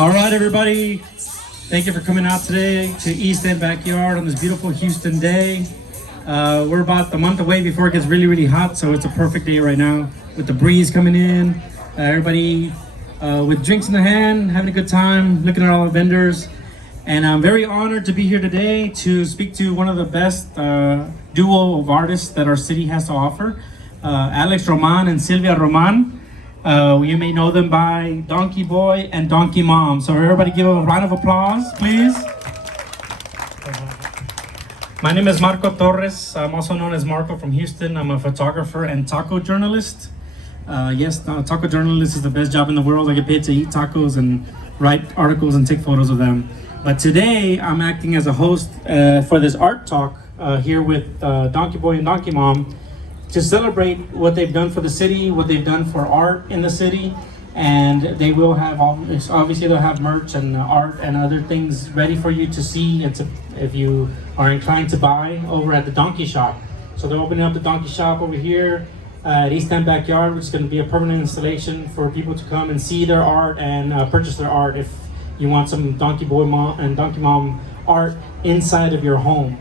All right, everybody. Thank you for coming out today to East End Backyard on this beautiful Houston day. We're about a month away before it gets really, really hot, so it's a perfect day right now with the breeze coming in. Everybody with drinks in the hand, having a good time, looking at all the vendors. And I'm very honored to be here today to speak to one of the best duo of artists that our city has to offer, Alex Roman and Silvia Roman. You may know them by DonkeeBoy and DonkeeMom. So everybody give a round of applause, please. My name is Marco Torres. I'm also known as Marco from Houston. I'm a photographer and taco journalist. Yes, taco journalist is the best job in the world. I get paid to eat tacos and write articles and take photos of them. But today I'm acting as a host for this art talk here with DonkeeBoy and DonkeeMom, to celebrate what they've done for the city, what they've done for art in the city. And they will have, obviously they'll have merch and art and other things ready for you to see if you are inclined to buy over at the Donkee shop. So they're opening up the Donkee shop over here at East End Backyard, which is going to be a permanent installation for people to come and see their art and purchase their art if you want some DonkeeBoy and DonkeeMom art inside of your home.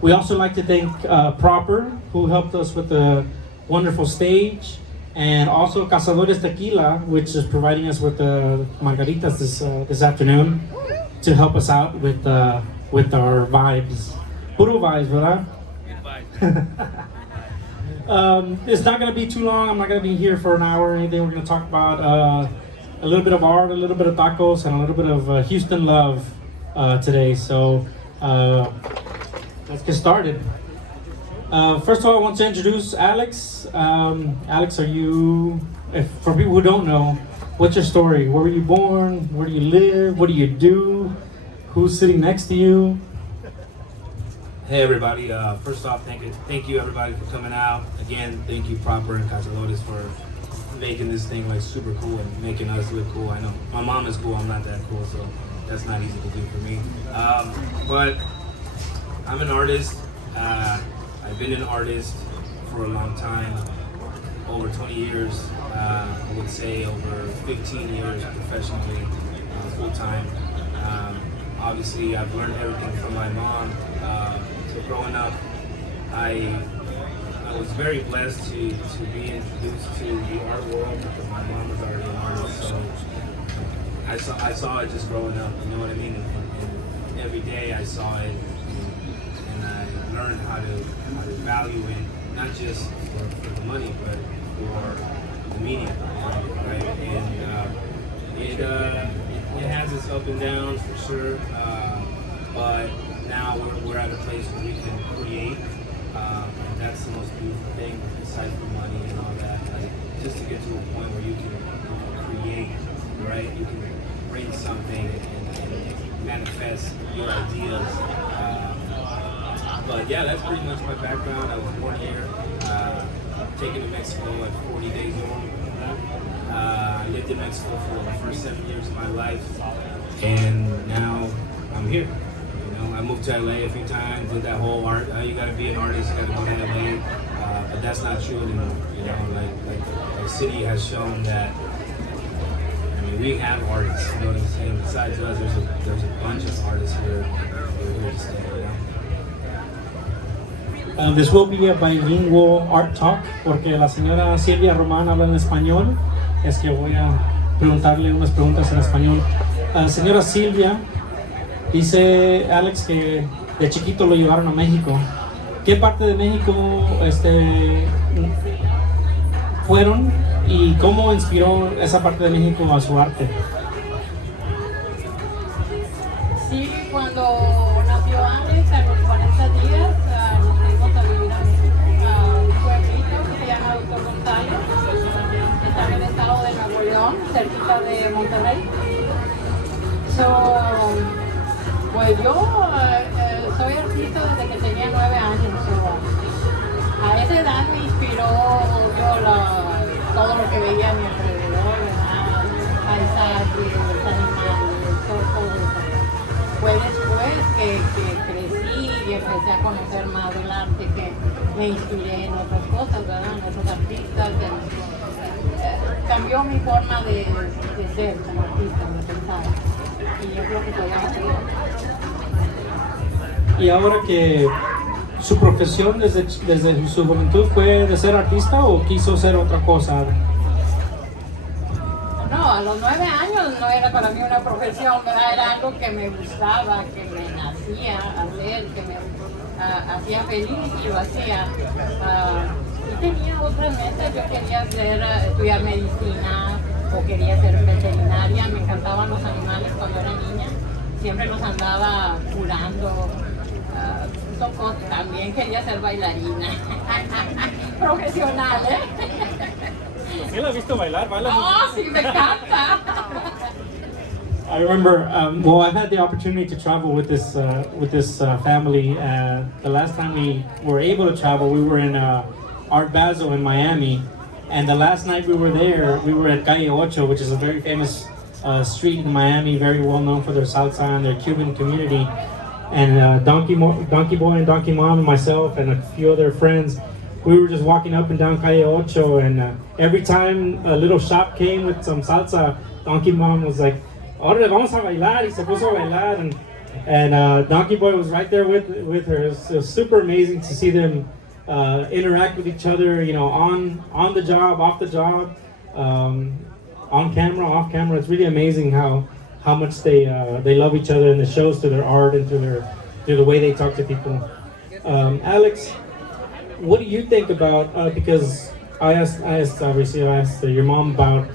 We also like to thank Proper, who helped us with the wonderful stage, and also Cazadores Tequila, which is providing us with the margaritas this afternoon to help us out with our vibes. Puro vibes, ¿verdad? It's not going to be too long. I'm not going to be here for an hour or anything. We're going to talk about a little bit of art, a little bit of tacos, and a little bit of Houston love today. So let's get started. First of all, I want to introduce Alex. Alex, for people who don't know, what's your story? Where were you born? Where do you live? What do you do? Who's sitting next to you? Hey everybody, first off, thank you everybody for coming out. Again, thank you Proper and Cazadores for making this thing like super cool and making us look cool. I know my mom is cool, I'm not that cool, so that's not easy to do for me. But I'm an artist. I've been an artist for a long time, over 20 years. I would say over 15 years professionally, full-time. Obviously, I've learned everything from my mom. So growing up, I was very blessed to be introduced to the art world because my mom was already an artist. So I saw it just growing up, you know what I mean? And every day I saw it. Learned how to value it, not just for the money, but for the media, right? And it has its up and downs for sure, but now we're at a place where we can create, and that's the most beautiful thing, aside from money and all that. Like, just to get to a point where you can create, right? You can bring something and manifest your ideas. But yeah, that's pretty much my background. I was born here, taken to Mexico at 40 days old. I lived in Mexico for the first 7 years of my life, and now I'm here. You know, I moved to LA a few times, did that whole art. You gotta be an artist, you gotta go to LA, but that's not true anymore. You know, like the city has shown that. I mean, we have artists. You know what I'm saying? Besides us, there's a bunch of artists here. We're here to stay. You know? This will be a bilingual art talk, porque la señora Silvia Román habla en español. Es que voy a preguntarle unas preguntas en español. Señora Silvia, dice Alex que de chiquito lo llevaron a México. ¿Qué parte de México fueron y cómo inspiró esa parte de México a su arte? Sí, cuando nació Alex, a los 40 días, nos fuimos a vivir a un pueblito que se llama Doctor González, está en el estado de Nuevo León, cerquita de Monterrey. Pues yo soy artista desde que tenía 9 años. A esa edad me inspiró todo lo que veía a mi alrededor, paisajes, animales, todo eso. Fue después que crecí y empecé a conocer más del arte, que me inspiré en otras cosas, ¿verdad? En otros artistas. cambió mi forma de ser como artista, de pensar. Y yo creo que todavía me quedo. Y ahora que su profesión desde su juventud fue de ser artista o quiso ser otra cosa. No, a los 9 años no era para mí una profesión, ¿verdad? Era algo que me gustaba, que me nacía hacer, que me hacía feliz y lo hacía. Y tenía otras metas, yo quería estudiar medicina o quería ser veterinaria, me encantaban los animales cuando era niña, siempre los andaba curando. También quería ser bailarina, profesional, ¿eh? Sí la he visto bailar, baila. Oh, sí, me encanta. I remember, well, I've had the opportunity to travel with this family. The last time we were able to travel, we were in Art Basel in Miami. And the last night we were there, we were at Calle Ocho, which is a very famous street in Miami, very well known for their salsa and their Cuban community. And DonkeeBoy and DonkeeMom and myself and a few other friends, we were just walking up and down Calle Ocho, and every time a little shop came with some salsa, DonkeeMom was like, "Órale, vamos a bailar," y se puso a bailar, and DonkeeBoy was right there with her. It was super amazing to see them interact with each other, you know, on the job, off the job, on camera, off camera. It's really amazing how much they love each other, and it shows through their art and through the way they talk to people. Alex, what do you think about, because I asked your mom about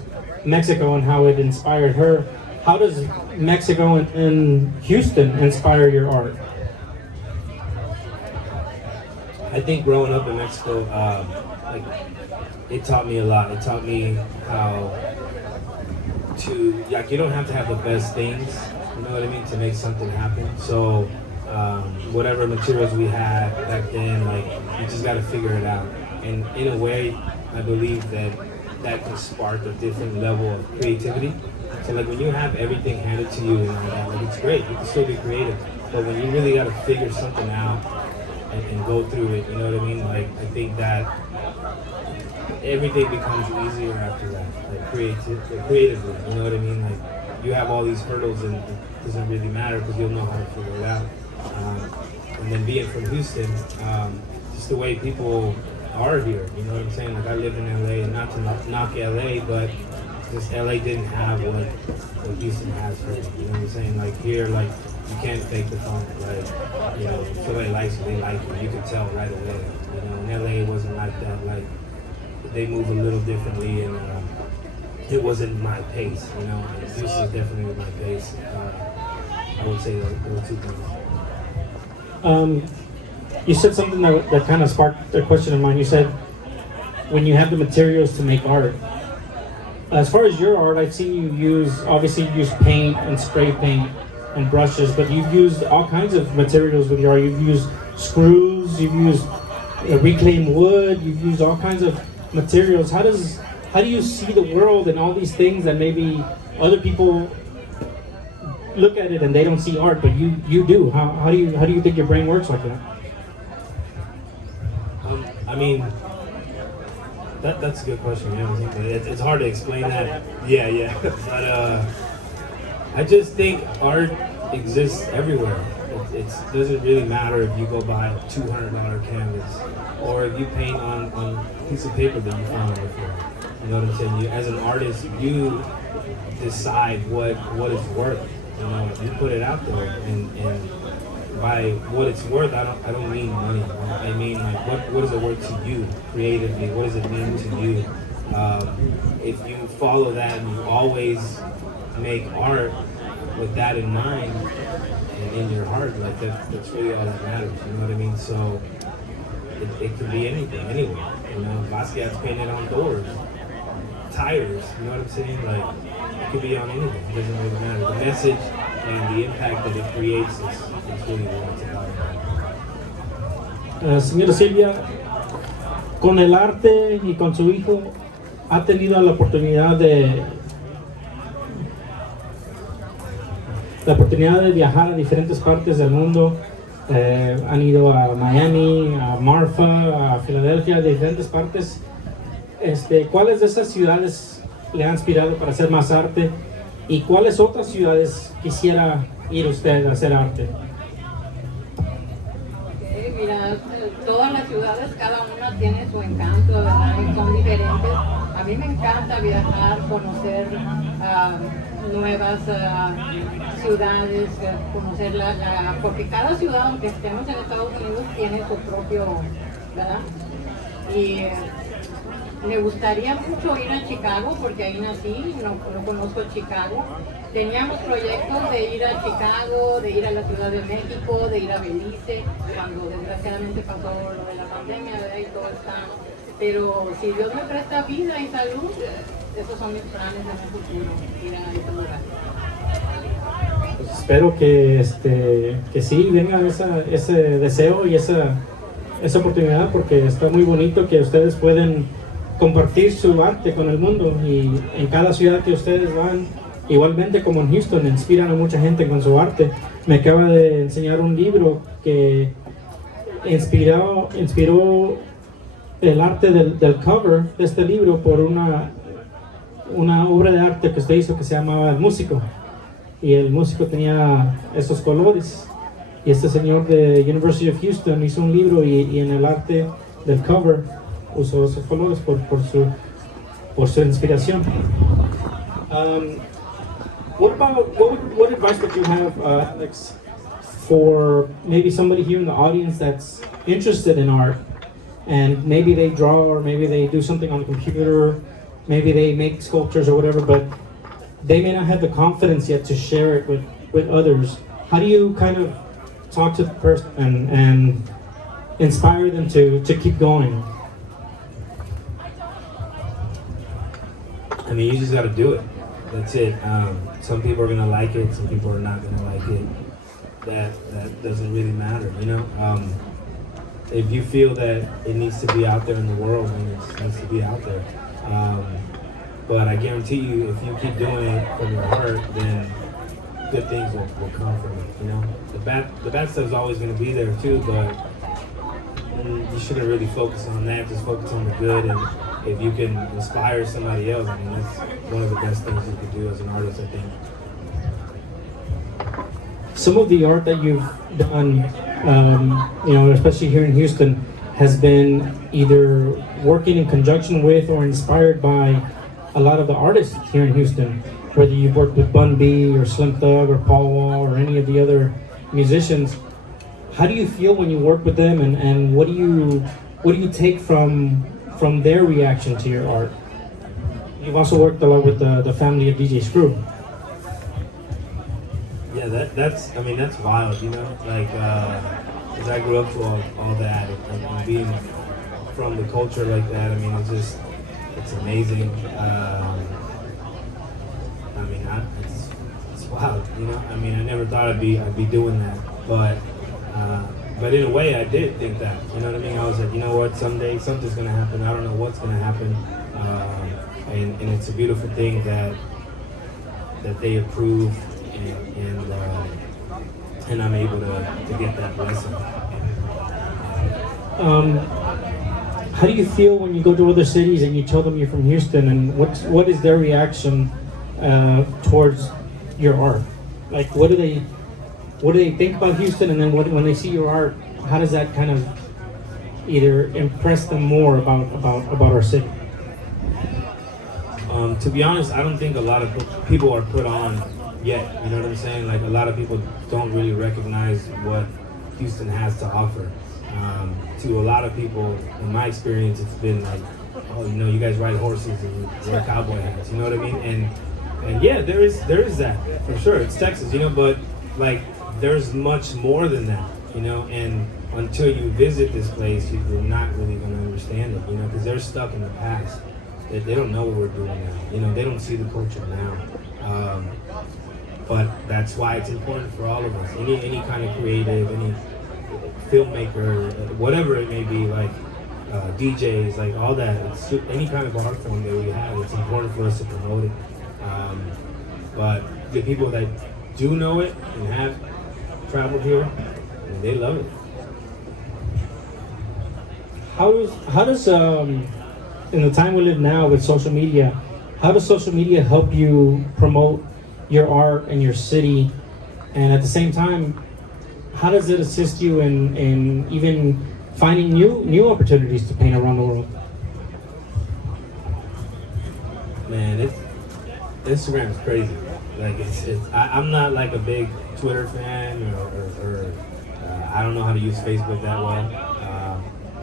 Mexico and how it inspired her. How does Mexico and Houston inspire your art? I think growing up in Mexico, like, it taught me a lot. It taught me how to, like, you don't have to have the best things, you know what I mean, to make something happen. So whatever materials we had back then, like, you just got to figure it out. And in a way, I believe that can spark a different level of creativity. So like when you have everything handed to you and all that, like, it's great, you can still be creative. But when you really got to figure something out and go through it, you know what I mean? Like, I think that everything becomes easier after that, like creatively, you know what I mean? Like, you have all these hurdles and it doesn't really matter because you'll know how to figure it out. And then being from Houston, just the way people are here, you know what I'm saying? Like, I lived in LA, and not to knock LA, but just LA didn't have what Houston has for it, you know what I'm saying? Like, here, like, you can't fake the funk, like, you know, if somebody likes you, they like you, you can tell right away, you know? In LA, it wasn't like that, like, they move a little differently, and it wasn't my pace, you know? Houston is definitely my pace. I would say those two things. You said something that kind of sparked a question in mind. You said when you have the materials to make art. As far as your art, I've seen you obviously use paint and spray paint and brushes, but you've used all kinds of materials with your art. You've used screws, you've used reclaimed wood, you've used all kinds of materials. How do you see the world and all these things that maybe other people look at it and they don't see art, but you do? How do you think your brain works like that? I mean, that's a good question. You know, it's hard to explain that. Yeah. But I just think art exists everywhere. It doesn't really matter if you go buy a $200 canvas or if you paint on a piece of paper that you found on the floor. You know what I'm saying? As an artist, you decide what it's worth. You know, you put it out there, and by what it's worth, I don't mean money. I mean, like, what is it worth to you creatively? What does it mean to you? If you follow that and you always make art with that in mind and in your heart, like, that's really all that matters. You know what I mean? So it could be anything, anywhere. You know, Basquiat's painted on doors, tires. You know what I'm saying? Like, it could be on anything. It doesn't really matter. The message and the impact that it creates is really what it's about. Señora Silvia, con el arte y con su hijo, ¿ha tenido la oportunidad de viajar a diferentes partes del mundo? Han ido a Miami, a Marfa, a Filadelfia, a diferentes partes. ¿Cuáles de esas ciudades le ha inspirado para hacer más arte? ¿Y cuáles otras ciudades quisiera ir usted a hacer arte? Mira, todas las ciudades, cada una tiene su encanto, ¿verdad? Y son diferentes. A mí me encanta viajar, conocer nuevas ciudades, porque cada ciudad, aunque estemos en Estados Unidos, tiene su propio, ¿verdad? Y me gustaría mucho ir a Chicago, porque ahí nací, no conozco Chicago. Teníamos proyectos de ir a Chicago, de ir a la Ciudad de México, de ir a Belice, cuando desgraciadamente pasó lo de la pandemia, ¿verdad? Y todo está. Pero si Dios me presta vida y salud, esos son mis planes en el futuro, ir a ese lugar. Pues espero que sí venga ese deseo y esa oportunidad, porque está muy bonito que ustedes pueden compartir su arte con el mundo, y en cada ciudad que ustedes van, igualmente como en Houston, inspiran a mucha gente con su arte. Me acaba de enseñar un libro que inspiró el arte del cover de este libro por una obra de arte que usted hizo que se llamaba El Músico, y el músico tenía esos colores, y este señor de University of Houston hizo un libro y en el arte del cover usó esos colores por su inspiración. What advice would you have, Alex, for maybe somebody here in the audience that's interested in art, and maybe they draw, or maybe they do something on the computer, maybe they make sculptures or whatever, but they may not have the confidence yet to share it with others? How do you kind of talk to the person and inspire them to keep going? I mean, you just got to do it. That's it. Some people are gonna like it. Some people are not gonna like it. That doesn't really matter, you know. If you feel that it needs to be out there in the world, then it needs to be out there. But I guarantee you, if you keep doing it from your heart, then good things will come from it. You know, the bad stuff is always gonna be there too, but you shouldn't really focus on that. Just focus on the good, and if you can inspire somebody else, I mean, that's one of the best things you can do as an artist, I think. Some of the art that you've done, you know, especially here in Houston, has been either working in conjunction with or inspired by a lot of the artists here in Houston. Whether you've worked with Bun B or Slim Thug or Paul Wall or any of the other musicians, how do you feel when you work with them, and what do you take from their reaction to your art? You've also worked a lot with the family of DJ Screw. Yeah, that's wild, you know, like, because I grew up to all that, and being from the culture like that, I mean, it's amazing. I mean, it's wild, you know. I mean, I never thought I'd be doing that, but in a way, I did think that. You know what I mean? I was like, you know what? Someday something's gonna happen. I don't know what's gonna happen, and it's a beautiful thing that they approve, and I'm able to get that blessing. How do you feel when you go to other cities and you tell them you're from Houston, and what is their reaction towards your art? Like, what do they think about Houston, and then when they see your art, how does that kind of either impress them more about our city? To be honest, I don't think a lot of people are put on yet. You know what I'm saying? Like, a lot of people don't really recognize what Houston has to offer. To a lot of people, in my experience, it's been like, oh, you know, you guys ride horses and you wear cowboy hats. You know what I mean? And yeah, there is that for sure. It's Texas, you know, but like, there's much more than that, you know. And until you visit this place, you're not really going to understand it, you know, because they're stuck in the past. They don't know what we're doing now. You know, they don't see the culture now. But that's why it's important for all of us. Any kind of creative, any filmmaker, whatever it may be, like DJs, like all that. It's any kind of art form that we have. It's important for us to promote it. But the people that do know it and have traveled here, I mean, they love it. How does in the time we live now with social media, how does social media help you promote your art and your city? And at the same time, how does it assist you in even finding new opportunities to paint around the world? Man, Instagram's crazy. Like I'm not like a big Twitter fan, or I don't know how to use Facebook that well.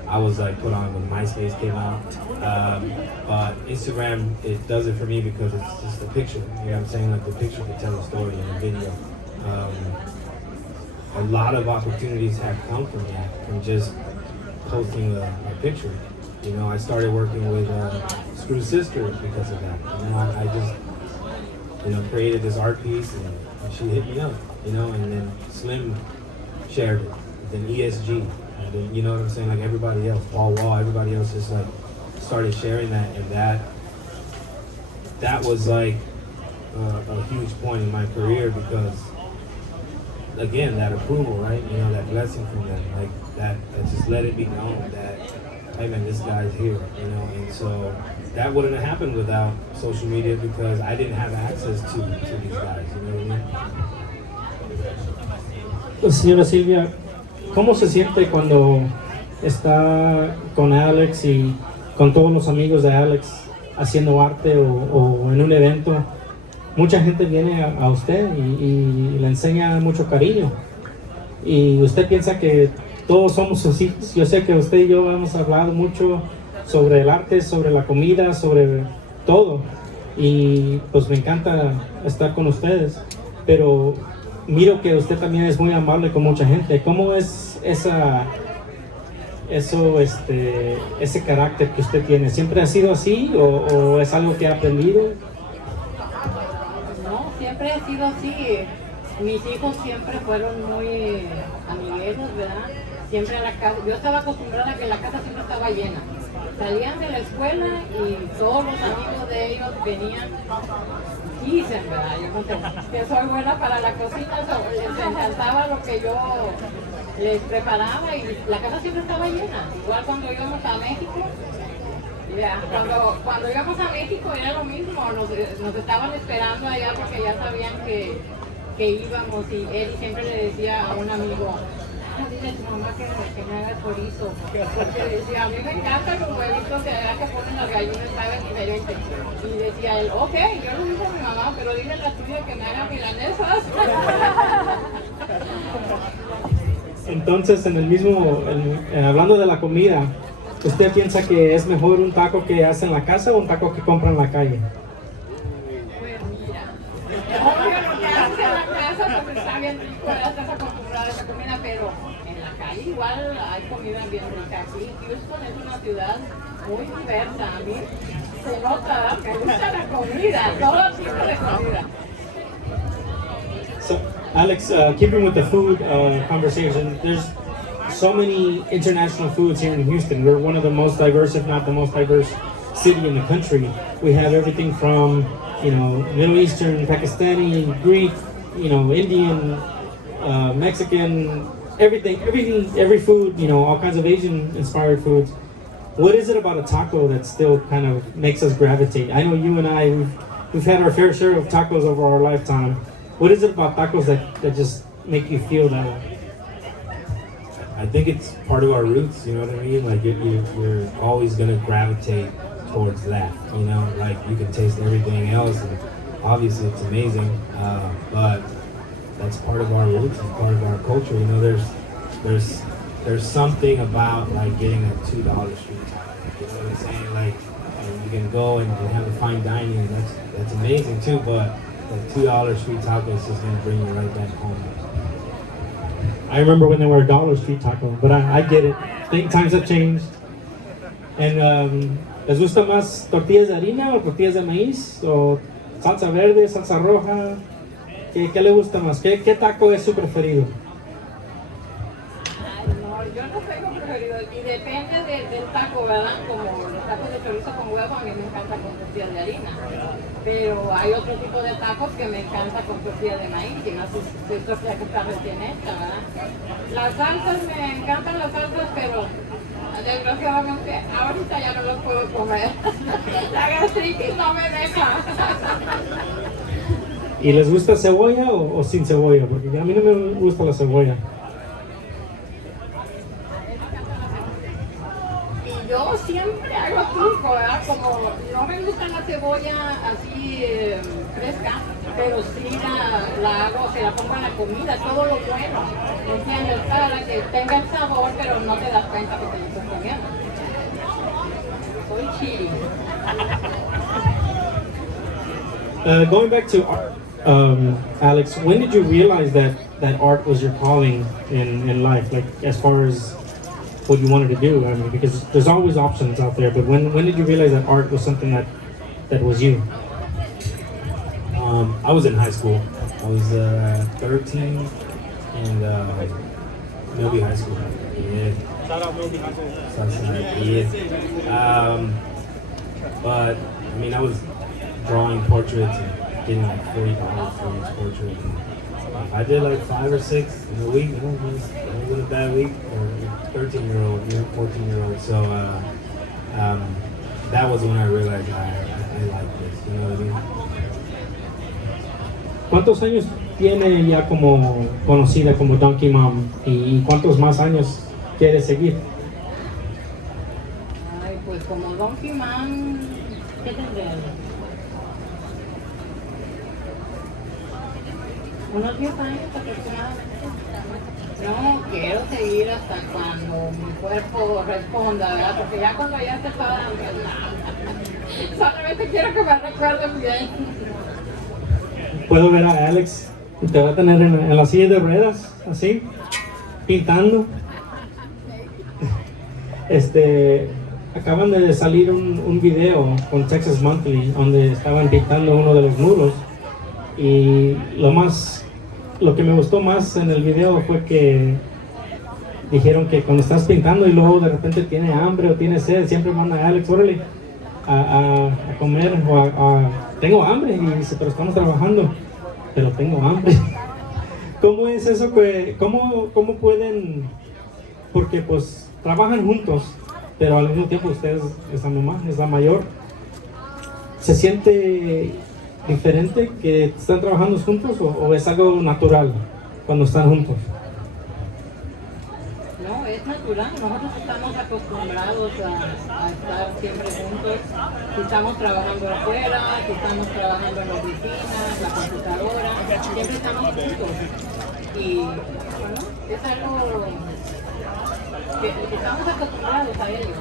I was like put on when MySpace came out, but Instagram, it does it for me because it's just a picture. You know what I'm saying? Like the picture can tell a story in a video. A lot of opportunities have come from that, from just posting a picture. You know, I started working with Screw's sister because of that. You know, I just, you know, created this art piece and she hit me up, you know, and then Slim shared it, then ESG, and then, you know what I'm saying, like everybody else, Paul Wall, everybody else just like started sharing that, and that was like a huge point in my career because, again, that approval, right, you know, that blessing from them, like that just let it be known that, hey man, this guy's here, you know, and so that wouldn't have happened without social media because I didn't have access to these guys, you know what I mean? Señora Silvia, ¿cómo se siente cuando está con Alex y con todos los amigos de Alex haciendo arte o en un evento? Mucha gente viene a usted y le enseña mucho cariño y usted piensa que todos somos sus hijos. Yo sé que usted y yo hemos hablado mucho sobre el arte, sobre la comida, sobre todo y pues me encanta estar con ustedes, pero miro que usted también es muy amable con mucha gente. ¿Cómo es ese carácter que usted tiene? ¿Siempre ha sido así o es algo que ha aprendido? No, siempre he sido así. Mis hijos siempre fueron muy amigueros, ¿verdad? Siempre a la casa. Yo estaba acostumbrada a que la casa siempre estaba llena. Salían de la escuela y todos los amigos de ellos venían. Dicen, ¿verdad? Yo no sé, que soy buena para la cocina, les encantaba lo que yo les preparaba y la casa siempre estaba llena. Igual cuando íbamos a México, cuando íbamos a México era lo mismo, nos estaban esperando allá porque ya sabían que íbamos y Eddie siempre le decía a un amigo, dile a tu mamá que me haga chorizo, porque decía, a mí me encantan los huevitos que ponen las gallinas, saben diferente. Y decía él, ok, yo lo digo a mi mamá, pero dile a la tuya que me haga milanesas. Entonces, hablando de la comida, ¿usted piensa que es mejor un taco que hace en la casa o un taco que compra en la calle? Pues mira, obvio lo que haces en la casa pues está bien rico, ya estás acostumbrada a esa comida, pero en la calle igual hay comida bien rica. Aquí Houston es una ciudad muy diversa, a mí se nota, me gusta la comida, todo tipo de comida. So, Alex, keeping with the food conversation, there's so many international foods here in Houston. We're one of the most diverse, if not the most diverse city in the country. We have everything from, you know, Middle Eastern, Pakistani, Greek, you know, Indian, Mexican, every food, you know, all kinds of Asian inspired foods. What is it about a taco that still kind of makes us gravitate? I know you and I, we've had our fair share of tacos over our lifetime. What is it about tacos that just make you feel that way? I think it's part of our roots, you know what I mean? Like you're always gonna gravitate towards that, you know? Like you can taste everything else and obviously it's amazing, but that's part of our roots and part of our culture. You know, there's something about like getting a $2 street taco, you know what I'm saying? Like you can go and have a fine dining, and that's amazing too, but the $2 street taco is just gonna bring you right back home. I remember when they were $1 street taco, but I get it. I think times have changed. And ¿les gusta más tortillas de harina o tortillas de maíz? ¿O salsa verde, salsa roja? ¿Qué le gusta más? ¿Qué taco es su preferido? Ay, no, yo no tengo preferido y depende del taco, ¿verdad? Como los tacos de chorizo con huevo, a mí me encanta con tortillas de harina. Pero hay otro tipo de tacos que me encanta con tortilla de maíz, y más si tortilla que está recién hecha, ¿verdad? Las salsas, me encantan las salsas, pero desgraciadamente ahorita ya no los puedo comer. La gastritis no me deja. ¿Y les gusta cebolla o sin cebolla? Porque a mí no me gusta la cebolla. Y yo siempre hago truco, ¿verdad? Como no me gusta la cebolla así fresca, pero sí la hago, se la pongo en la comida, todo lo bueno. ¿Entiendes? Para que tenga el sabor, pero no te das cuenta que te lo estás comiendo. Soy chili. Going back to art, Alex, when did you realize that art was your calling in life? Like as far as what you wanted to do? I mean, because there's always options out there, but when did you realize that art was something that was you? I was in high school. I was 13 and Milby High School. Yeah. Shout out Milby High School. Yeah. But I mean, I was drawing portraits and getting like $40 for each portrait. I did like 5 or 6 in a week. It wasn't a bad week for a 13-year-old, 14-year-old. So that was when I realized I like this. You know what I mean? ¿Cuántos años tiene ya como conocida como DonkeeMom y cuántos más años quiere seguir? Ay, pues como DonkeeMom, ¿qué tendré? Unos 10 años aproximadamente. No, quiero seguir hasta cuando mi cuerpo responda, ¿verdad? Porque ya cuando ya se está dando, solamente quiero que me recuerden bien. Puedo ver a Alex y te va a tener en la silla de ruedas, así, pintando. Acaban de salir un video con Texas Monthly donde estaban pintando uno de los muros y lo que me gustó más en el video fue que dijeron que cuando estás pintando y luego de repente tiene hambre o tiene sed, siempre manda a Alex, órale, a comer o tengo hambre, y dice, pero estamos trabajando, pero tengo hambre. ¿Cómo es eso? ¿Cómo pueden? Porque pues trabajan juntos, pero al mismo tiempo ustedes, esa mamá, es la mayor. ¿Se siente diferente que están trabajando juntos o es algo natural cuando están juntos? No, es natural, nosotros estamos acostumbrados a estar siempre juntos. Si estamos trabajando afuera, si estamos trabajando en la oficina, en la computadora, siempre estamos juntos. Y bueno, es algo que estamos acostumbrados a ello.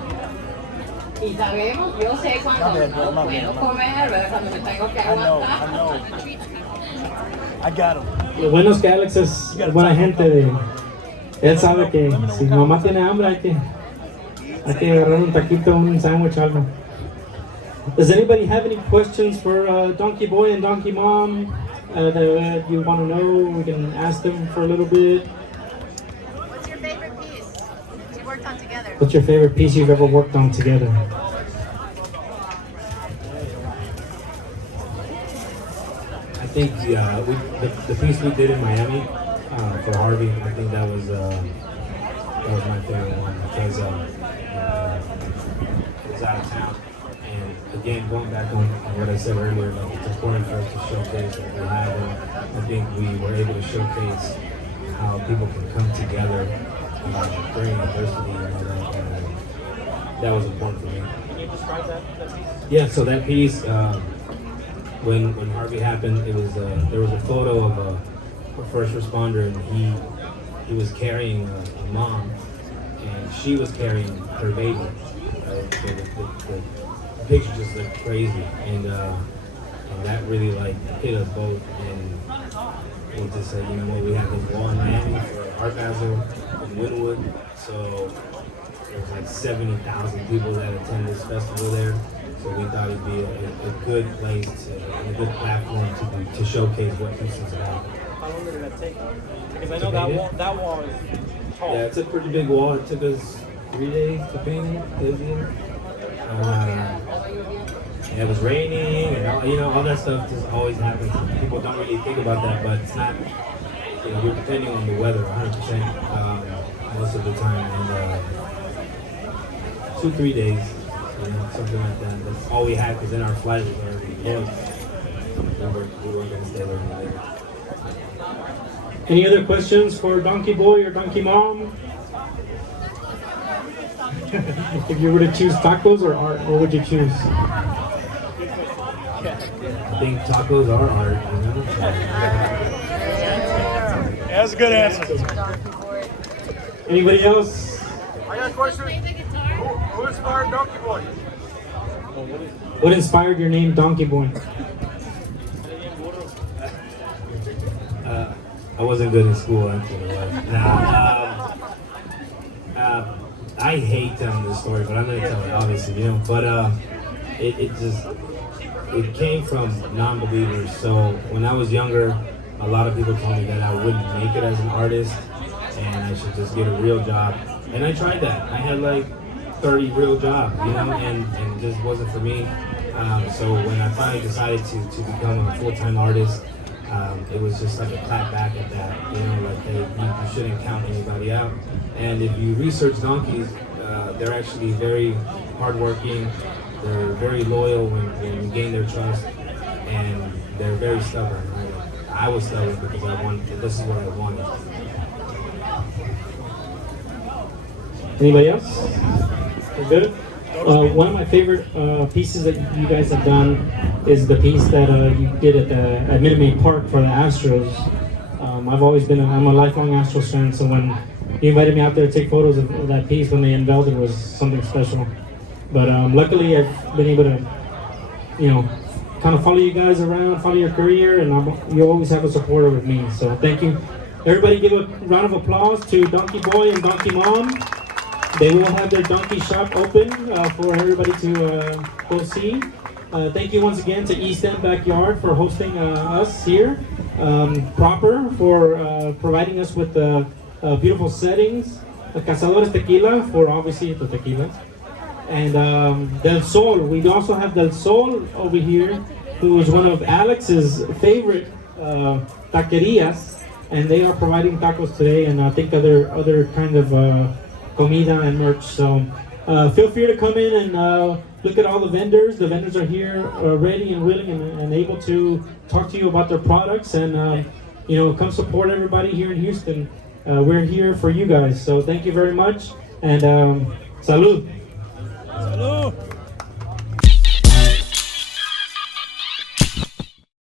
Y sabemos, yo sé cuando no puedo comer, ¿verdad? Cuando me tengo que aguantar. I got him. Lo bueno es que Alex es buena gente. Él sabe que si mamá tiene hambre hay que agarrar un taquito, un sándwich, algo. Does anybody have any questions for DonkeeBoy and DonkeeMom that you want to know? We can ask them for a little bit. What's your favorite piece you worked on together? What's your favorite piece you've ever worked on together? I think the piece we did in Miami for Harvey, I think that was my favorite one because it was out of town. And again, going back on what I said earlier, like it's important for us to showcase what we have. And I think we were able to showcase how people can come together during adversity. That was important for me. Can you describe that piece? Yeah, so that piece, when Harvey happened, it was there was a photo of a first responder, and he was carrying a mom, and she was carrying her baby. So the picture just looked crazy, and that really like hit us both. And we just said, you know what, we have this wall in Miami for Art Basel in Wynwood, so there's like 70,000 people that attend this festival there. So we thought it'd be a good place and a good platform to showcase what Houston's about. How long did that take? Because I know that wall is tall. Yeah, it's a pretty big wall. It took us 3 days to paint it. It was raining, and all that stuff just always happens. People don't really think about that, but it's not. We're depending on the weather 100% most of the time, and 2-3 days, something like that. That's all we had because then our flight was already booked. We weren't going to stay there any later. Any other questions for DonkeeBoy or DonkeeMom? If you were to choose tacos or art, what would you choose? I think tacos are art, That's a good answer. Anybody else? I got a question. Who inspired Donkey Boy? What inspired your name, DonkeeBoy? I wasn't good in school, actually. I hate telling this story, but I'm going to tell it, obviously, But it came from non-believers. So when I was younger, a lot of people told me that I wouldn't make it as an artist and I should just get a real job. And I tried that. I had like 30 real jobs, and it just wasn't for me. So when I finally decided to become a full-time artist, it was just like a clap back at that, like, hey, you shouldn't count anybody out. And if you research donkeys, they're actually very hardworking. They're very loyal when you gain their trust, and they're very stubborn. I was stubborn because this is what I wanted. Anybody else? We're good? One of my favorite pieces that you guys have done is the piece that you did at Minute Maid Park for the Astros. I'm a lifelong Astros fan, so when you invited me out there to take photos of that piece when they unveiled it was something special. But luckily I've been able to, kind of follow you guys around, follow your career, and you always have a supporter with me. So thank you. Everybody give a round of applause to DonkeeBoy and DonkeeMom. They will have their donkey shop open for everybody to go see. Thank you once again to East End Backyard for hosting us here. Proper for providing us with beautiful settings. The Cazadores Tequila for obviously the tequila. And Del Sol. We also have Del Sol over here, who is one of Alex's favorite taquerias. And they are providing tacos today, and I think other kind of comida and merch. So feel free to come in and look at all the vendors. The vendors are here ready and willing and able to talk to you about their products, and come support everybody here in Houston. We're here for you guys. So thank you very much, and salud. Salud.